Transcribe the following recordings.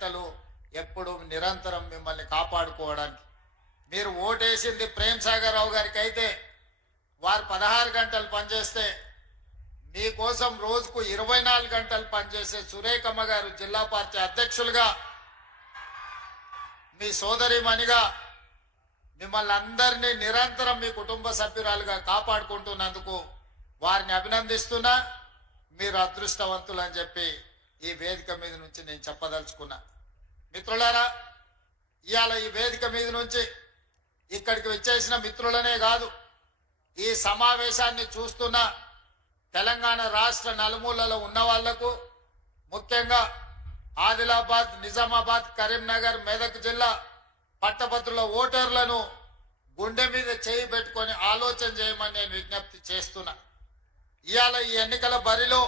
గంటలు ఎప్పుడు నిరంతరం మిమ్మల్ని కాపాడుకోవడానికి. మీరు ఓటేసింది ప్రేమ్ సాగర్ రావు గారికి అయితే వారు 16 గంటలు పనిచేస్తే మీకోసం రోజుకు 24 గంటలు పనిచేసే సురేఖమ్మ గారు జిల్లా పార్టీ అధ్యక్షులుగా మీ సోదరిమణిగా మిమ్మల్ని అందరినీ నిరంతరం మీ కుటుంబ సభ్యురాలుగా కాపాడుకుంటున్నందుకు వారిని అభినందిస్తున్నా. మీరు అదృష్టవంతులు అని చెప్పి ఈ వేదిక మీద నుంచి నేను చెప్పదలుచుకున్నా. మిత్రులారా, ఇవాళ ఈ వేదిక మీద నుంచి ఇక్కడికి వచ్చేసిన మిత్రులనే కాదు, ఈ సమావేశాన్ని చూస్తున్న తెలంగాణ రాష్ట్ర నలుమూలలో ఉన్న వాళ్లకు, ముఖ్యంగా ఆదిలాబాద్, నిజామాబాద్, కరీంనగర్, మెదక్ జిల్లా పట్టభద్రుల ఓటర్లను గుండె మీద చేయి పెట్టుకొని ఆలోచన చేయమని నేను విజ్ఞప్తి చేస్తున్నా. ఇవాళ ఈ ఎన్నికల బరిలో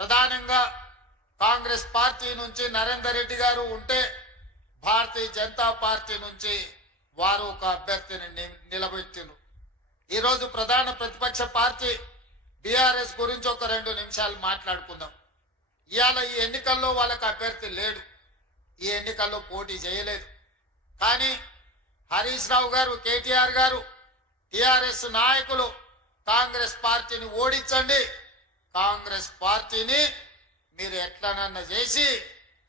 ప్రధానంగా కాంగ్రెస్ పార్టీ నుంచి నరేందర్ రెడ్డి గారు ఉంటే, భారతీయ జనతా పార్టీ నుంచి వారు ఒక అభ్యర్థిని నిలబెట్టిండ్రు. ఈరోజు ప్రధాన ప్రతిపక్ష పార్టీ బీఆర్ఎస్ గురించి ఒక 2 నిమిషాలు మాట్లాడుకుందాం. ఇవాళ ఈ ఎన్నికల్లో వాళ్ళకి అభ్యర్థి లేడు, ఈ ఎన్నికల్లో పోటీ చేయలేదు. కానీ హరీష్ రావు గారు, కేటీఆర్ గారు, టిఆర్ఎస్ నాయకులు కాంగ్రెస్ పార్టీని ఓడించండి, కాంగ్రెస్ పార్టీని మీరు ఎట్లనన్నా చేసి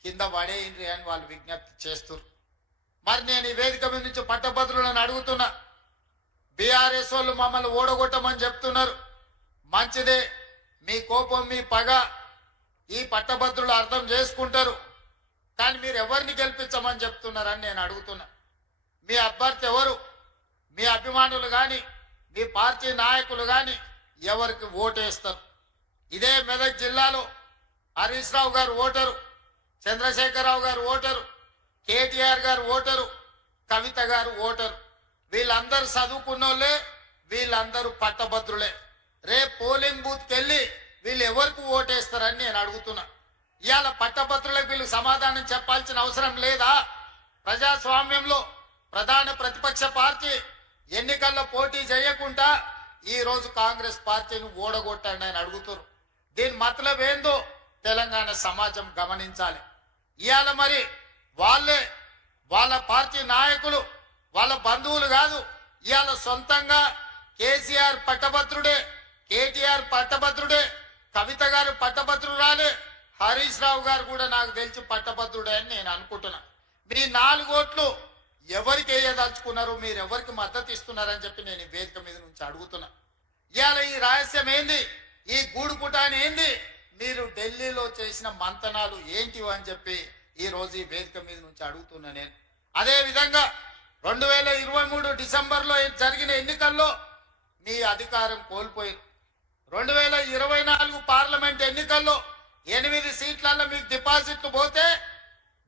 కింద పడేయండి అని వాళ్ళు విజ్ఞప్తి చేస్తున్నారు. మరి నేను ఈ వేదిక మీద నుంచి పట్టభద్రులను అడుగుతున్నా, బీఆర్ఎస్ వాళ్ళు మమ్మల్ని ఓడగొట్టమని చెప్తున్నారు. మంచిదే, మీ కోపం, మీ పగ ఈ పట్టభద్రులు అర్థం చేసుకుంటారు. కానీ మీరు ఎవరిని గెలిపించమని చెప్తున్నారని నేను అడుగుతున్నా. మీ అభ్యర్థి ఎవరు? మీ అభిమానులు కానీ, మీ పార్టీ నాయకులు కానీ ఎవరికి ఓటేస్తారు? ఇదే మెదక్ జిల్లాలో హరీష్ రావు గారు ఓటరు, చంద్రశేఖరరావు గారు ఓటరు, కేటీఆర్ గారు ఓటరు, కవిత గారు ఓటరు. వీళ్ళందరూ చదువుకున్నోళ్ళే, వీళ్ళందరూ పట్టభద్రులే. రేపు పోలింగ్ బూత్కి వెళ్ళి వీళ్ళు ఎవరికి ఓటేస్తారని నేను అడుగుతున్నా. ఇవాళ పట్టభద్రులకు వీళ్ళు సమాధానం చెప్పాల్సిన అవసరం లేదా? ప్రజాస్వామ్యంలో ప్రధాన ప్రతిపక్ష పార్టీ ఎన్నికల్లో పోటీ చేయకుండా ఈ రోజు కాంగ్రెస్ పార్టీని ఓడగొట్టండి అని అడుగుతారు. దీని మతలబ్ ఏందో తెలంగాణ సమాజం గమనించాలి. ఇవాళ మరి వాళ్ళే, వాళ్ళ పార్టీ నాయకులు, వాళ్ళ బంధువులు కాదు, ఇవాళ సొంతంగా కేసీఆర్ పట్టభద్రుడే, కేటీఆర్ పట్టభద్రుడే, కవిత గారు పట్టభద్రురాలే, హరీష్ రావు గారు కూడా నాకు తెలిసి పట్టభద్రుడే అని నేను అనుకుంటున్నా. మీ 4 ఓట్లు ఎవరికి వేయదలుచుకున్నారు, మీరు ఎవరికి మద్దతు ఇస్తున్నారని చెప్పి నేను ఈ వేదిక మీద నుంచి అడుగుతున్నా. ఇవాళ ఈ రహస్యం ఏంది, ఈ గూడుపుటాని ఏంది, మీరు ఢిల్లీలో చేసిన మంతనాలు ఏంటివి అని చెప్పి ఈ రోజు ఈ వేదిక మీద నుంచి అడుగుతున్నా నేను. అదే విధంగా 2023 డిసెంబర్లో జరిగిన ఎన్నికల్లో మీ అధికారం కోల్పోయింది. 2024 పార్లమెంట్ ఎన్నికల్లో 8 సీట్లలో మీకు డిపాజిట్లు పోతే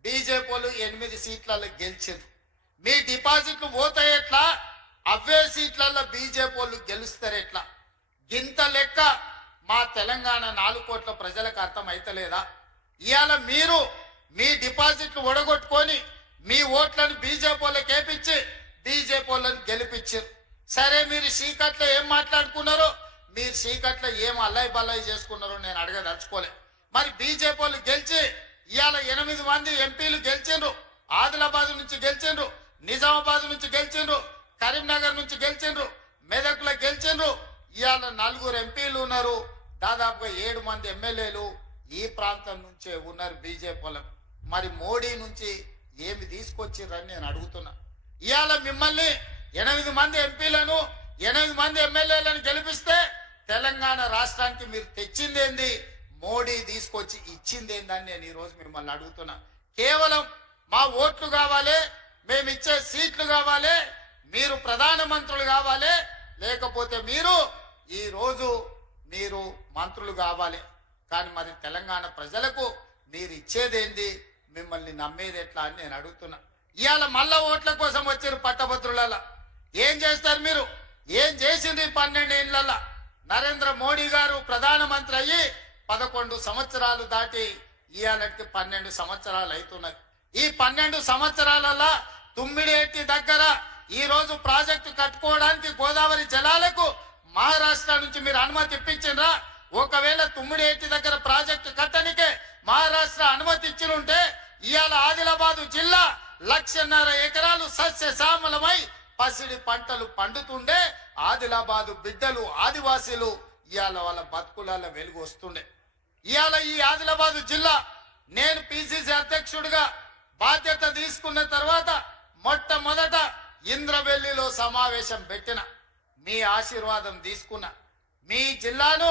బీజేపీ వాళ్ళు 8 సీట్లలో గెలిచింది. మీ డిపాజిట్లు పోతే ఎట్లా, అవే సీట్లలో బీజేపీ వాళ్ళు గెలుస్తారు ఎట్లా? గింత లెక్క మా తెలంగాణ 4 కోట్ల ప్రజలకు అర్థం అయితలేదా? ఇవాళ మీరు మీ డిపాజిట్లు ఒడగొట్టుకొని మీ ఓట్లను బీజేపీ వాళ్ళకి వేపించి బీజేపీ వాళ్ళని గెలిపించారు. సరే, మీరు చీకట్లో ఏం మాట్లాడుకున్నారో, మీరు చీకట్లో ఏం అల్లాయి బల్లాయి చేసుకున్నారో నేను అడగదలుచుకోలే. మరి బీజేపీ వాళ్ళు గెలిచి ఇవాళ 8 మంది ఎంపీలు గెలిచిండ్రు. ఆదిలాబాద్ నుంచి గెలిచిండ్రు, నిజామాబాద్ నుంచి గెలిచిండ్రు, కరీంనగర్ నుంచి గెలిచిండ్రు, మెదక్లో గెలిచిండ్రు. ఇవాళ 4 ఎంపీలు ఉన్నారు, దాదాపుగా 7 మంది ఎమ్మెల్యేలు ఈ ప్రాంతం నుంచే ఉన్నారు బీజేపీ వాళ్ళకు. మరి మోడీ నుంచి ఏమి తీసుకొచ్చిర్రని నేను అడుగుతున్నా. ఇవాళ మిమ్మల్ని 8 మంది ఎంపీలను 8 మంది ఎమ్మెల్యేలను గెలిపిస్తే తెలంగాణ రాష్ట్రానికి మీరు తెచ్చిందేంది, మోడీ తీసుకొచ్చి ఇచ్చిందేందని నేను ఈరోజు మిమ్మల్ని అడుగుతున్నా. కేవలం మా ఓట్లు కావాలి, మేము ఇచ్చే సీట్లు కావాలి, మీరు ప్రధానమంత్రులు కావాలి, లేకపోతే మీరు ఈరోజు మీరు మంత్రులు కావాలి. కానీ మరి తెలంగాణ ప్రజలకు మీరు ఇచ్చేదేంది, మిమ్మల్ని నమ్మేది ఎట్లా అని నేను అడుగుతున్నా. ఇవాళ మళ్ళా ఓట్ల కోసం వచ్చారు పట్టభద్రులలో. ఏం చేస్తారు మీరు? ఏం చేసింది 12 ఏళ్లలో? నరేంద్ర మోడీ గారు ప్రధానమంత్రి అయ్యి 11 సంవత్సరాలు దాటి ఇవాళకి 12 సంవత్సరాలు అవుతున్నాయి. ఈ 12 సంవత్సరాలలో తుమ్మిడేటి దగ్గర ఈ రోజు ప్రాజెక్టు కట్టుకోవడానికి గోదావరి జలాలకు మహారాష్ట్ర నుంచి మీరు అనుమతి ఇప్పించిండ్రా? ఒకవేళ తుమ్మిడేటి దగ్గర ప్రాజెక్టు కట్టనికే మహారాష్ట్ర అనుమతి ఇచ్చినుంటే ఇవాళ ఆదిలాబాదు జిల్లా 1.5 ఎకరాలు సస్యశ్యామలమై పసిడి పంటలు పండుతుండే ఆదిలాబాదు బిడ్డలు ఆదివాసీలు ఇవాళ వాళ్ళ బతుకులలో వెలుగు వస్తుండే. ఇవాళ ఈ ఆదిలాబాదు జిల్లా నేను పిసిసి అధ్యక్షుడిగా బాధ్యత తీసుకున్న తర్వాత మొట్టమొదట ఇంద్రవెల్లిలో సమావేశం పెట్టిన. మీ ఆశీర్వాదం తీసుకున్నా. మీ జిల్లాను